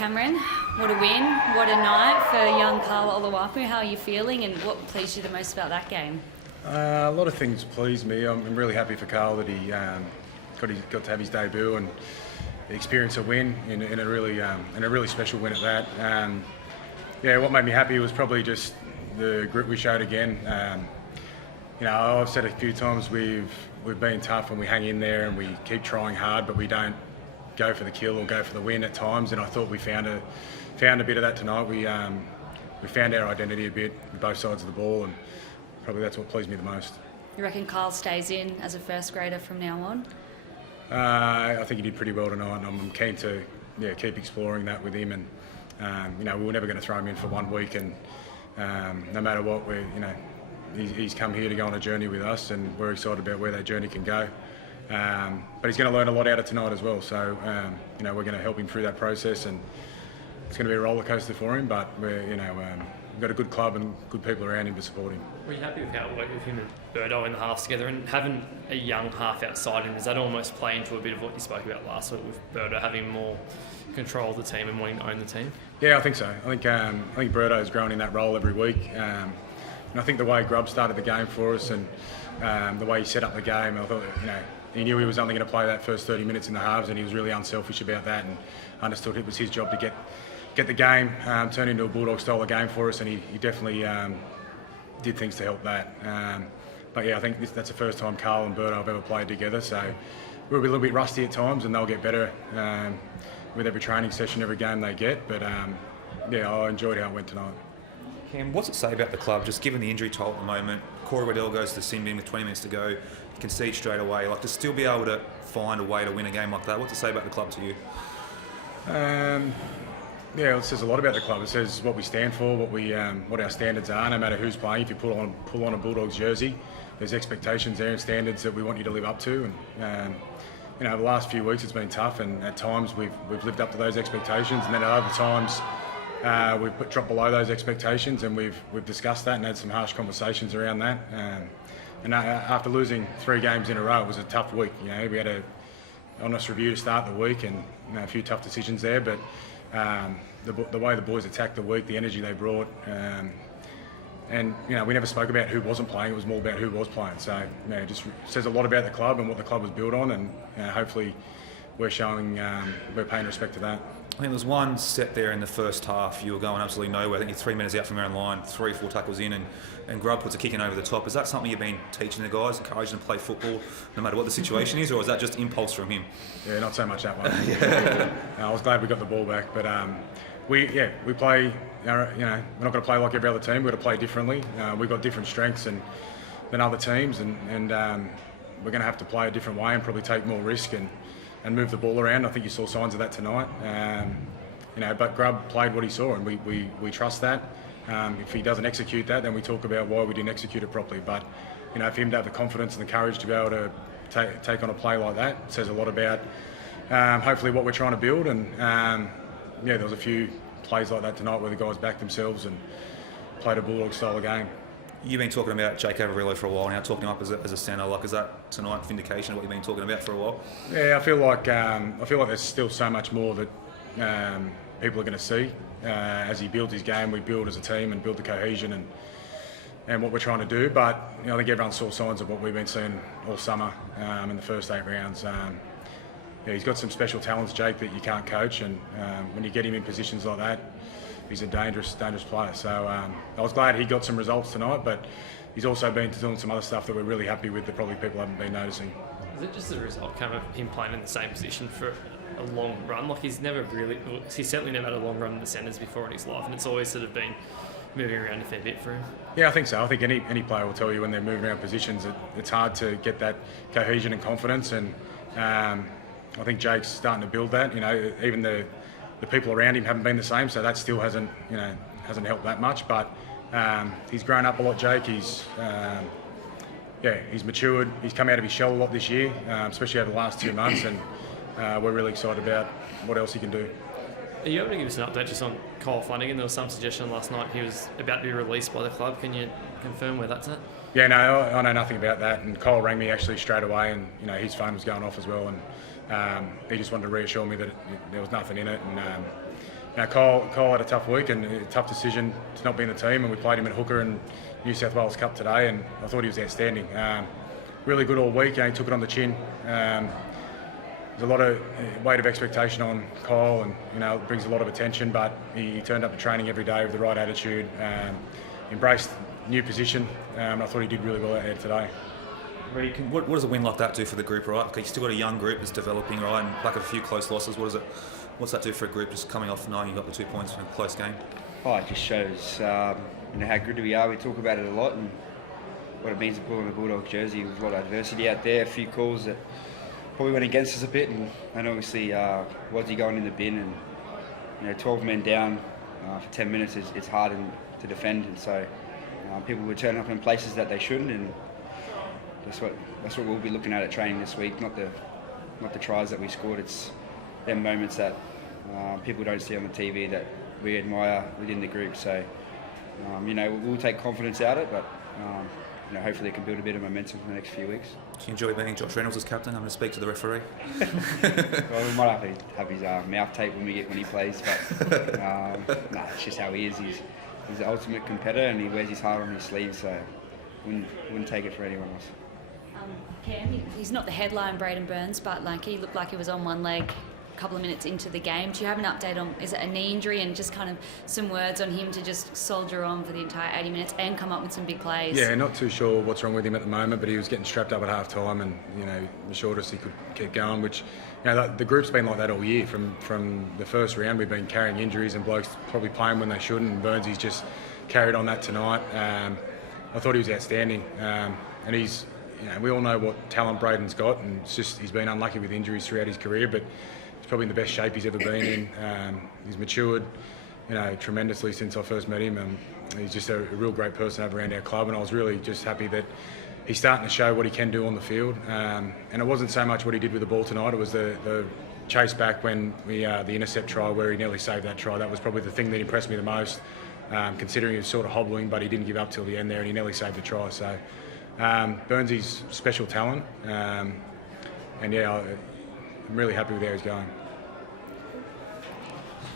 Cameron, what a win, what a night for young Carla Oluwapu. How are you feeling and what pleased you the most about that game? A lot of things pleased me. I'm really happy for Carl that he got to have his debut and experience a win in a really special win at that. What made me happy was probably just the grit we showed again. I've said a few times we've been tough and we hang in there and we keep trying hard, but we don't go for the kill or go for the win at times. And I thought we found a bit of that tonight. We found our identity a bit on both sides of the ball, and probably that's what pleased me the most. You reckon Carl stays in as a first grader from now on? I think he did pretty well tonight, and I'm keen to keep exploring that with him. And we were never going to throw him in for 1 week, and no matter what, he's come here to go on a journey with us, and we're excited about where that journey can go. But he's going to learn a lot out of tonight as well. So we're going to help him through that process, and it's going to be a roller coaster for him. But we've got a good club and good people around him to support him. Were you happy with how it worked with him and Birdo in the halves together, and having a young half outside him? Does that almost play into a bit of what you spoke about last week with Birdo having more control of the team and wanting to own the team? Yeah, I think so. I think Birdo has grown in that role every week. And I think the way Grubb started the game for us and the way he set up the game, I thought he knew he was only going to play that first 30 minutes in the halves, and he was really unselfish about that and understood it was his job to get the game turned into a Bulldog style of game for us, and he definitely did things to help that. I think that's the first time Carl and Birdo have ever played together, so we're a little bit rusty at times, and they'll get better with every training session, every game they get. But I enjoyed how it went tonight. Cam, what's it say about the club, just given the injury toll at the moment? Corey Waddell goes to the sin bin with 20 minutes to go, concede straight away. To still be able to find a way to win a game like that, what's it say about the club to you? It says a lot about the club. It says what we stand for, what our standards are. No matter who's playing, if you pull on a Bulldogs jersey, there's expectations there and standards that we want you to live up to. And the last few weeks it's been tough, and at times we've lived up to those expectations, and then at other times we've dropped below those expectations, and we've discussed that and had some harsh conversations around that. And after losing 3 games in a row, it was a tough week. We had an honest review to start the week, and a few tough decisions there. But the way the boys attacked the week, the energy they brought, and we never spoke about who wasn't playing. It was more about who was playing. So it just says a lot about the club and what the club was built on, and hopefully we're paying respect to that. I think there was one set there in the first half, you were going absolutely nowhere. I think you're 3 minutes out from your own line, 3-4 tackles in, and Grubb puts a kick in over the top. Is that something you've been teaching the guys, encouraging them to play football no matter what the situation is, or is that just impulse from him? Yeah, not so much that one. I was glad we got the ball back, but we play, we're not going to play like every other team. We've got to play differently. We've got different strengths than other teams, and we're going to have to play a different way and probably take more risk and move the ball around. I think you saw signs of that tonight. But Grubb played what he saw, and we trust that. If he doesn't execute that, then we talk about why we didn't execute it properly. But for him to have the confidence and the courage to be able to take on a play like that, says a lot about hopefully what we're trying to build. And there was a few plays like that tonight where the guys backed themselves and played a Bulldog style of game. You've been talking about Jake Averillo for a while now, talking up as a centre. Is that tonight vindication of what you've been talking about for a while? Yeah, I feel like there's still so much more that people are going to see as he builds his game. We build as a team and build the cohesion and what we're trying to do. But I think everyone saw signs of what we've been seeing all summer in the first 8 rounds. He's got some special talents, Jake, that you can't coach, and when you get him in positions like that, he's a dangerous player. So I was glad he got some results tonight, but he's also been doing some other stuff that we're really happy with that probably people haven't been noticing. Is it just a result kind of him playing in the same position for a long run? He's certainly never had a long run in the centres before in his life, and it's always sort of been moving around a fair bit for him. Yeah, I think so. I think any player will tell you when they're moving around positions, it's hard to get that cohesion and confidence, and I think Jake's starting to build that. Even the people around him haven't been the same, so that still hasn't helped that much. But he's grown up a lot, Jake. He's matured. He's come out of his shell a lot this year, especially over the last 2 months, and we're really excited about what else he can do. Are you able to give us an update just on Kyle Flanagan? There was some suggestion last night he was about to be released by the club. Can you confirm where that's at? Yeah, no, I know nothing about that. And Kyle rang me actually straight away, and his phone was going off as well. And he just wanted to reassure me that there was nothing in it. And Kyle had a tough week and a tough decision to not be in the team, and we played him at hooker in New South Wales Cup today, and I thought he was outstanding. Really good all week. He took it on the chin. There's a lot of weight of expectation on Kyle, and it brings a lot of attention. But he turned up to training every day with the right attitude, embraced new position. I thought he did really well out there today. What does a win like that do for the group, right? Okay, you've still got a young group that's developing, right? And back of a few close losses, what's that do for a group just coming off knowing you got the 2 points from a close game? Oh, it just shows how good we are. We talk about it a lot and what it means to put on the Bulldogs jersey. With a lot of adversity out there, a few calls that probably went against us a bit, and obviously Waddy going in the bin, and 12 men down for 10 minutes it's hard to defend, and so people would turn up in places that they shouldn't, and that's what we'll be looking at training this week. Not the tries that we scored. It's them moments that people don't see on the TV that we admire within the group. So we'll take confidence out of it, but hopefully it can build a bit of momentum for the next few weeks. Do you enjoy being Josh Reynolds as captain? I'm going to speak to the referee. Well, we might have his mouth tape when he plays, but it's just how he is. He's the ultimate competitor, and he wears his heart on his sleeve, so wouldn't take it for anyone else. Cam, he's not the headline Braden Burns, but he looked like he was on one leg a couple of minutes into the game. Do you have an update on, is it a knee injury, and just kind of some words on him to just soldier on for the entire 80 minutes and come up with some big plays? Yeah, not too sure what's wrong with him at the moment, but he was getting strapped up at half time, and assured us he could get going, which the group's been like that all year. From the first round we've been carrying injuries and blokes probably playing when they shouldn't, and Burnsy's just carried on that tonight. I thought he was outstanding, and he's we all know what talent Braden's got, and it's just he's been unlucky with injuries throughout his career, but he's probably in the best shape he's ever been in. He's matured tremendously since I first met him, and he's just a real great person over around our club, and I was really just happy that he's starting to show what he can do on the field. And it wasn't so much what he did with the ball tonight, it was the chase back when the intercept try where he nearly saved that try. That was probably the thing that impressed me the most, considering he was sort of hobbling, but he didn't give up till the end there, and he nearly saved the try. So Burnsy's special talent, and I'm really happy with how he's going.